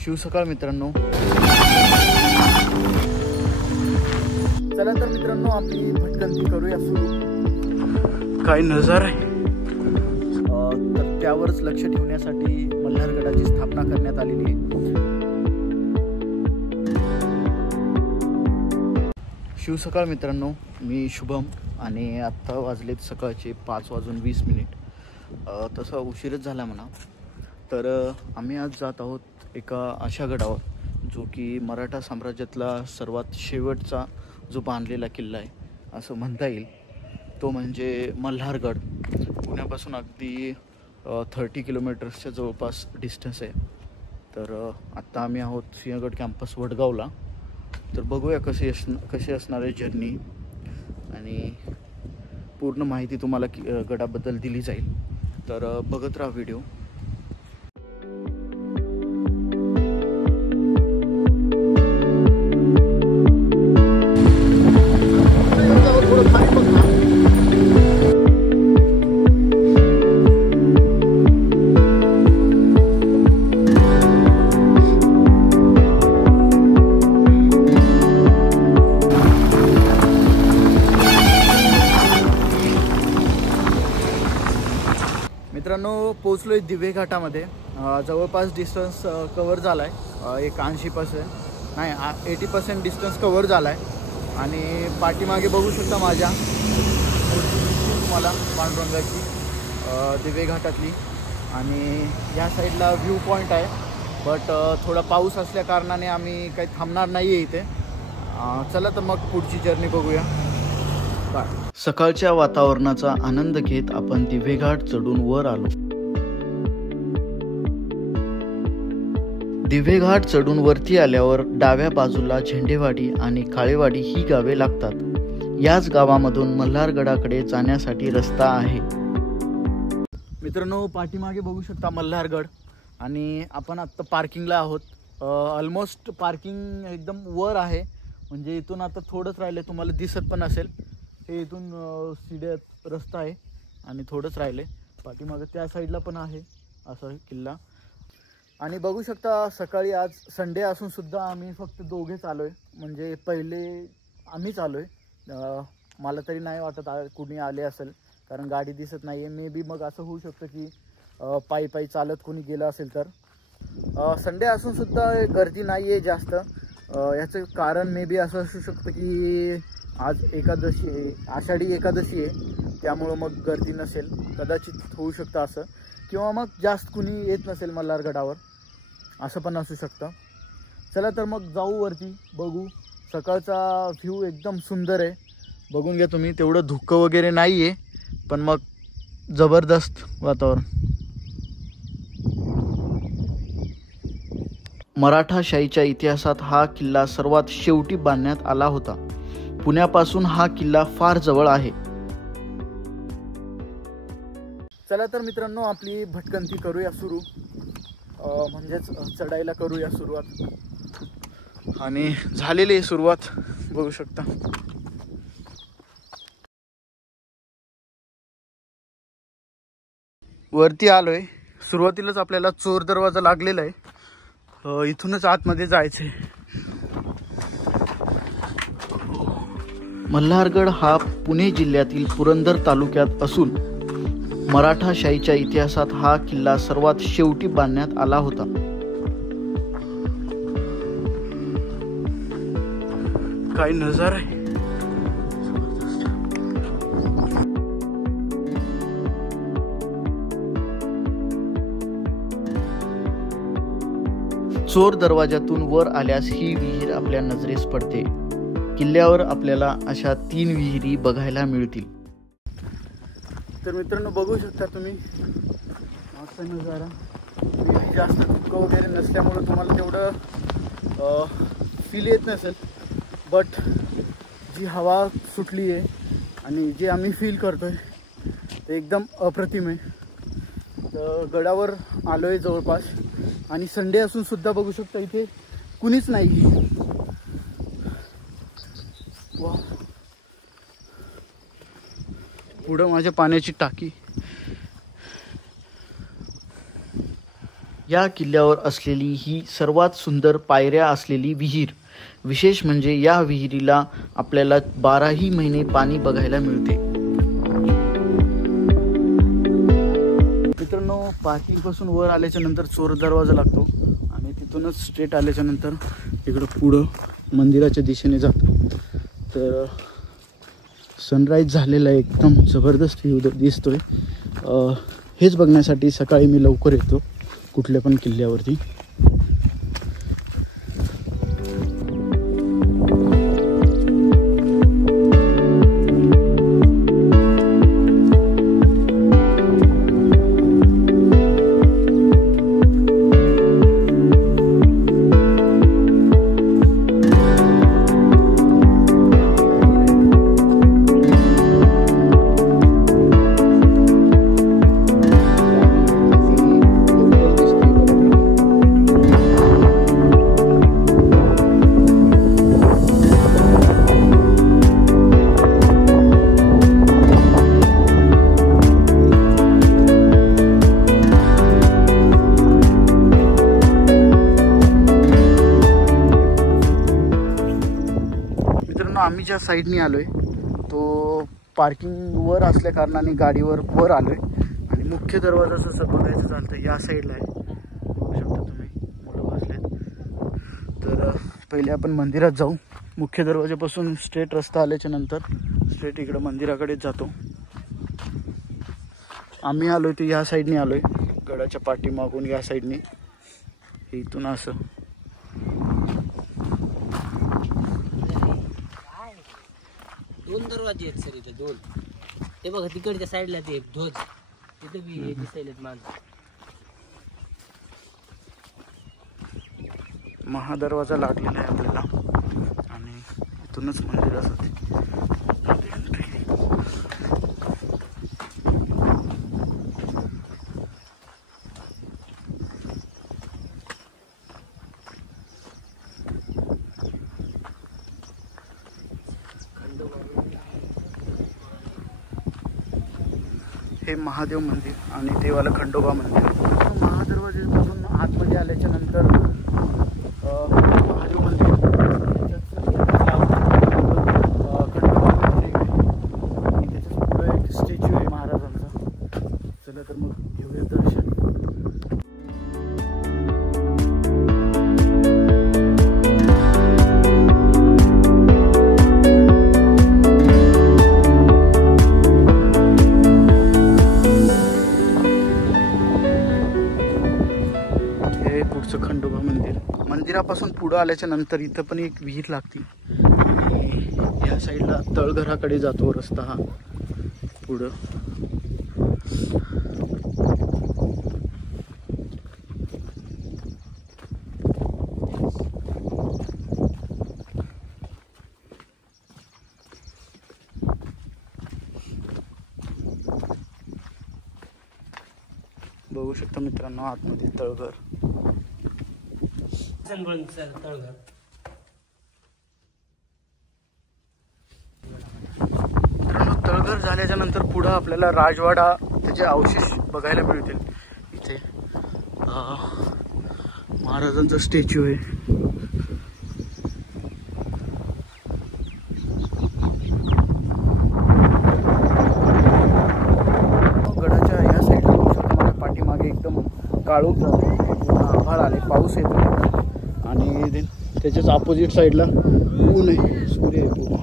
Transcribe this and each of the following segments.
शिवसकाळ मित्रांनो, चला तर मित्रांनो आपली भटकंती करूया सुरू। काय नजारा आहे तर त्यावरच लक्ष ठेवण्यासाठी मल्हारगडाची स्थापना करण्यात आलेली आहे। शिवसकाळ मित्रांनो, मी शुभम आणि आत्ता वाजलेत सकाळचे 5:20 तसा उशीरच झाला म्हणा। तर आम्ही आज जात आहोत एका अशा गडावर जो की मराठा साम्राज्यातला सर्वात शेवटचा जो बांधलेला किल्ला आहे असं म्हणता येईल, तो म्हणजे मल्हारगड। पुण्यापासून अगदी 30 किलोमीटर्सच्या जवळपास डिस्टन्स आहे। तर आत्ता आम्ही आहोत सिंहगड कॅम्पस वडगावला। तर बघूया कशी असणार आहे जर्नी आणि पूर्ण माहिती तुम्हाला गडाबद्दल दिली जाईल। तर बघत राहा व्हिडिओ। मित्रांनो, पोचलोय दिवे घाटामध्ये। जवळपास डिस्टन्स कव्हर झाला आहे, एक 80% नाही 80% डिस्टन्स कव्हर झाला आहे। आणि पाठीमागे बघू शकता माझ्या तुम्हाला पांडुरंगाची दिवे घाटातली, आणि या साईडला व्ह्यू पॉईंट आहे। बट थोडा पाऊस असल्या कारणाने आम्ही काही थांबणार नाही आहे इथे। चला तर मग पुढची जर्नी बघूया। बाय। सकाळच्या वातावरणाचा आनंद घेत आपण दिवेघाट चढून वर आलो। दिवेघाट चढून वरती आल्यावर डाव्या बाजूला झेंडेवाडी आणि काळेवाडी ही गावे लागतात। याच गावामधून मल्हारगडाकडे जाण्यासाठी रस्ता आहे। मित्रांनो, पाठीमागे बघू शकता मल्हारगड, आणि आपण आता पार्किंगला आहोत। ऑलमोस्ट पार्किंग एकदम वर आहे, म्हणजे इथून आता थोडंच राहिले, तुम्हाला दिसत पण असेल। हे इथून सिड्यात रस्ता आहे आणि थोडंच राहिले। पाठीमागे त्या साईडला पण आहे असा किल्ला। आणि बघू शकता सकाळी आज संडे असून सुद्धा आम्ही फक्त दोघेच आलो आहे, म्हणजे पहिले आम्हीच आलो आहे। मला तरी नाही वाटत कुणी आले असेल, कारण गाडी दिसत नाही आहे। मे बी मग असं होऊ शकतं की पायी चालत कोणी गेलं असेल। तर संडे असून सुद्धा गर्दी नाही आहे जास्त। याचं कारण मे बी असं असू शकतं की आज एकादशी आहे, आषाढी एकादशी आहे, त्यामुळं मग गर्दी नसेल, कदाचित होऊ शकतं असं। किंवा मग जास्त कुणी येत नसेल मल्हारगडावर, असं पण असू शकतं। चला तर मग जाऊ वरती, बघू। सकाळचा व्ह्यू एकदम सुंदर आहे, बघून घ्या तुम्ही। तेवढं धुकं वगैरे नाही आहे, पण मग जबरदस्त वातावरण। मराठाशाहीच्या इतिहासात हा किल्ला सर्वात शेवटी बांधण्यात आला होता। पुण्यापासून हा किल्ला फार जवळ आहे। चला तर मित्रांनो आपली भटकंती करूया सुरू, म्हणजेच चढायला करूया सुरुवात। आणि झालेली आहे सुरुवात, बघू शकता। वरती आलोय, सुरुवातीलाच आपल्याला चोर दरवाजा लागलेला आहे। इथूनच आतमध्ये जायचंय। मल्हारगड हा पुणे जिल्ह्यातील पुरंदर तालुक्यात असून मराठाशाहीच्या इतिहासात हा किल्ला सर्वात शेवटी बांधण्यात आला होता। काय नजारा आहे। चोर दरवाजातून वर आल्यास ही विहीर आपल्या नजरेस पडते। किल्ल्यावर आपल्याला अशा 3 विहिरी बघायला मिळतील। तर मित्रांनो, बघू शकता तुम्ही असा नजारा। जास्त धुकं वगैरे नसल्यामुळे तुम्हाला तेवढं फील येत नसेल, बट जी हवा सुटली आहे आणि जे आम्ही फील करतोय ते एकदम अप्रतिम आहे। तर गडावर आलोय जवळपास, आणि संडे असून सुद्धा बघू शकता इथे कुणीच नाही। वा, पुढं माझ्या पाण्याची टाकी, या किल्ल्यावर असलेली ही सर्वात सुंदर पायऱ्या असलेली विहीर. विशेष म्हणजे या विहिरीला आपल्याला 12ही महिने पाणी बघायला मिळते. मित्रांनो, पार्किंग पासून वर आल्याच्या नंतर चोर दरवाजा लागतो आणि तिथूनच स्ट्रेट आल्याच्या नंतर इकडं पुढं मंदिराच्या दिशेने जातो. तर सनराईज झालेला एकदम जबरदस्त व्ह्यू दिसतोय. हेच बघण्यासाठी सकाळी मी लवकर येतो कुठल्या पण किल्ल्यावरती. आम्ही ज्या साईडनी आलोय तो पार्किंग वर असल्या कारणाने गाडीवर वर आलोय आणि मुख्य दरवाजा जसं बघायचं झालं तर या साईडला आहे. बघू शकता तुम्ही, मुलं बसलेत. तर पहिले आपण मंदिरात जाऊ. मुख्य दरवाजापासून स्ट्रेट रस्ता आल्याच्या नंतर स्ट्रेट इकडं मंदिराकडेच जातो. आम्ही आलोय तो या साईडने आलोय, गडाच्या पाठीमागून या साईडने. इथून असं दोन दरवाजे आहेत सर इथे, दोन. ते बघा तिकडच्या साईडला ते एक ध्वज तिथे बी दिसायलेत माणसं. महादरवाजा लागलेला आहे आपल्याला आणि इथूनच मंदिरासाठी हे महादेव मंदिर आणि ते वाला खंडोबा मंदिर. महादरवाजेपासून आतमध्ये आल्याच्या नंतर महादेव मंदिर, खंडोबा मंदिर आणि त्याच्याच पुढे एक स्टॅच्यू आहे महाराजांचा. चला तर मग घेऊया दर्शन. खंडोबा मंदिर. मंदिरापासून पुढं आल्याच्या नंतर इथं पण एक विहीर लागते. या साईडला तळघराकडे जातो रस्ता हा पुढं. बघू शकता मित्रांनो आतमध्ये तळघर. तळघर तळघर झाल्याच्या नंतर पुढं आपल्याला राजवाडा त्याचे अवशेष बघायला मिळतील. इथे महाराजांचा स्टॅच्यू आहे. गडाच्या या साईडला बघू शकता माझ्या पाठीमागे एकदम काळोख आभाळ आले, पाऊस येतो आणि त्याच्याच ऑपोजिट साईडला ऊन आहे, सूर्य आहे पूर्ण.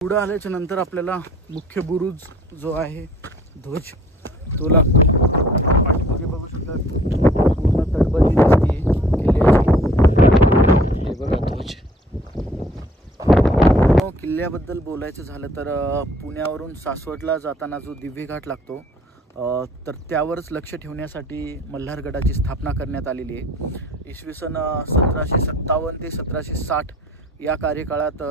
पुढे आल्याच्या नंतर आपल्याला मुख्य बुरुज जो आहे ध्वज तो लागतो. पाठीमागे बघू शकता पूर्ण तटबंदी दिसते किल्ल्याची. हे बघा ध्वज. किल्ल्याबद्दल बोलायचं झालं तर पुण्यावरून सासवडला जाताना जो दिव्य घाट लागतो तर त्यावरच लक्ष ठेवण्यासाठी मल्हारगडाची स्थापना करण्यात आलेली आहे। इसवी सन 1757 ते 1760 या कार्यकाळात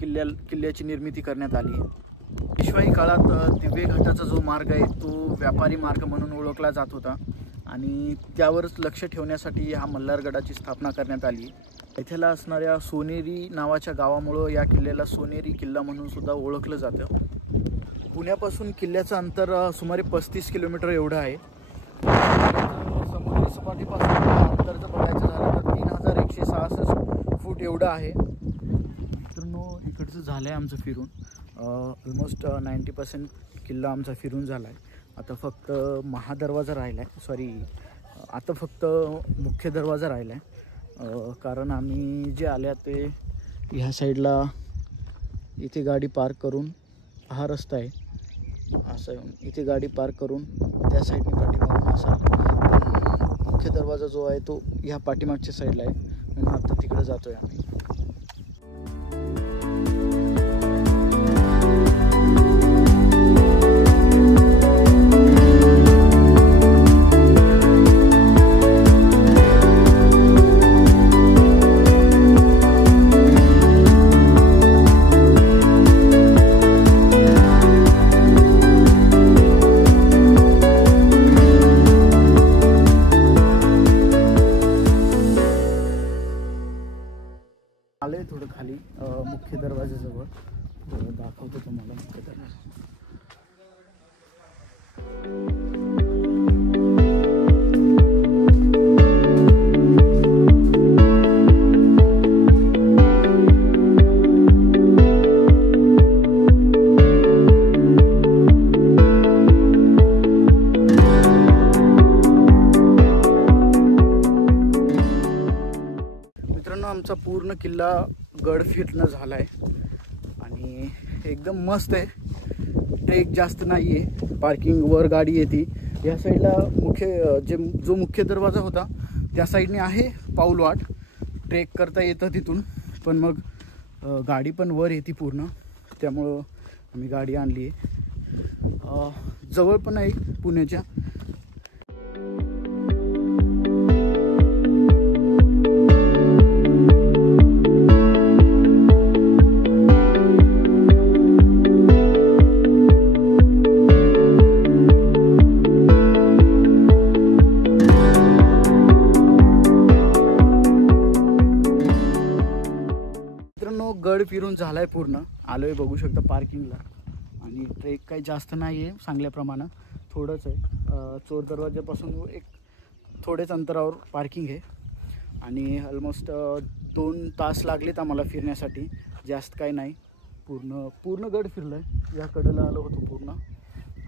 किल्ल्याची निर्मिती करण्यात आली आहे। पेशवाई काळात दिव्य घाटाचा जो मार्ग आहे तो व्यापारी मार्ग म्हणून ओळखला जात होता आणि त्यावरच लक्ष ठेवण्यासाठी हा मल्हारगडाची स्थापना करण्यात आली। येथेला असणाऱ्या सोनेरी नावाच्या गावामुळं या किल्ल्याला सोनेरी किल्ला म्हणून सुद्धा ओळखलं जातं। पुण्यापासून किल्ल्याचं अंतर सुमारे 35 किलोमीटर एवढं आहे। समुद्री सपाटीपासून अंतर जर बघायचं झालं तर 3166 फूट एवढं आहे। मित्रांनो, इकडचं झालं आहे आमचं फिरून ऑलमोस्ट 90% किल्ला आमचा फिरून झाला आहे। आता फक्त महादरवाजा राहिला आहे, आता फक्त मुख्य दरवाजा राहिला आहे। कारण आम्ही जे आल्या ते ह्या साईडला इथे गाडी पार्क करून, हा रस्ता आहे असं इथे गाडी पार्क करून त्या साईडने पाठीमागून असा, पण मुख्य दरवाजा जो आहे तो ह्या पाठीमागच्या साईडला आहे म्हणून आता तिकडे जातोय आम्ही। आले थोडं खाली मुख्य दरवाजाजवळ, दाखवतो तुम्हाला मुख्य दरवाजा। आमचा पूर्ण किल्ला गड फिरणं झाला आहे आणि एकदम मस्त आहे। ट्रेक जास्त नाही आहे, पार्किंग वर गाडी येते। या साईडला जो मुख्य दरवाजा होता त्या साईडने आहे पाऊलवाट, ट्रेक करता येतं तिथून, पण मग गाडी पण वर येते पूर्ण, त्यामुळं आम्ही गाडी आणली आहे। जवळ पण आहे पुण्याच्या। गड फिरून झालाय पूर्ण, आलोय बघू शकता पार्किंगला आणि ट्रेक काही जास्त नाही आहे, चांगल्या प्रमाणात थोडंच आहे। चोर दरवाजापासून एक थोडेच अंतरावर पार्किंग आहे आणि ऑलमोस्ट 2 तास लागलेत आम्हाला फिरण्यासाठी, जास्त काही नाही। पूर्ण गड फिरलं आहे, या कडेला आलो होतो पूर्ण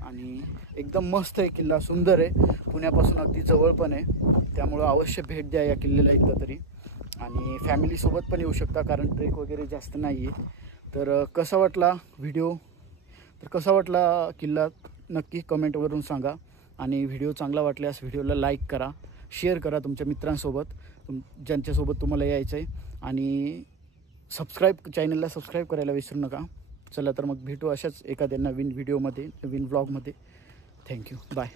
आणि एकदम मस्त आहे किल्ला, सुंदर आहे, पुण्यापासून अगदी जवळ पण आहे, त्यामुळं अवश्य भेट द्या या किल्ल्याला एकदा तरी आणि फॅमिलीसोबत पण येऊ शकता कारण ट्रेक वगैरे जास्त नाही आहे। तर कसा वाटला व्हिडिओ, तर कसा वाटला किल्ला नक्की कमेंटवरून सांगा आणि व्हिडिओ चांगला वाटल्यास व्हिडिओला लाईक करा, शेअर करा तुमच्या मित्रांसोबत, ज्यांच्यासोबत तुम्हाला यायचं आहे आणि चॅनलला सबस्क्राईब करायला विसरू नका। चला तर मग भेटू अशाच एखाद्या नवीन व्हिडिओमध्ये, नवीन व्लॉगमध्ये। Thank you, bye.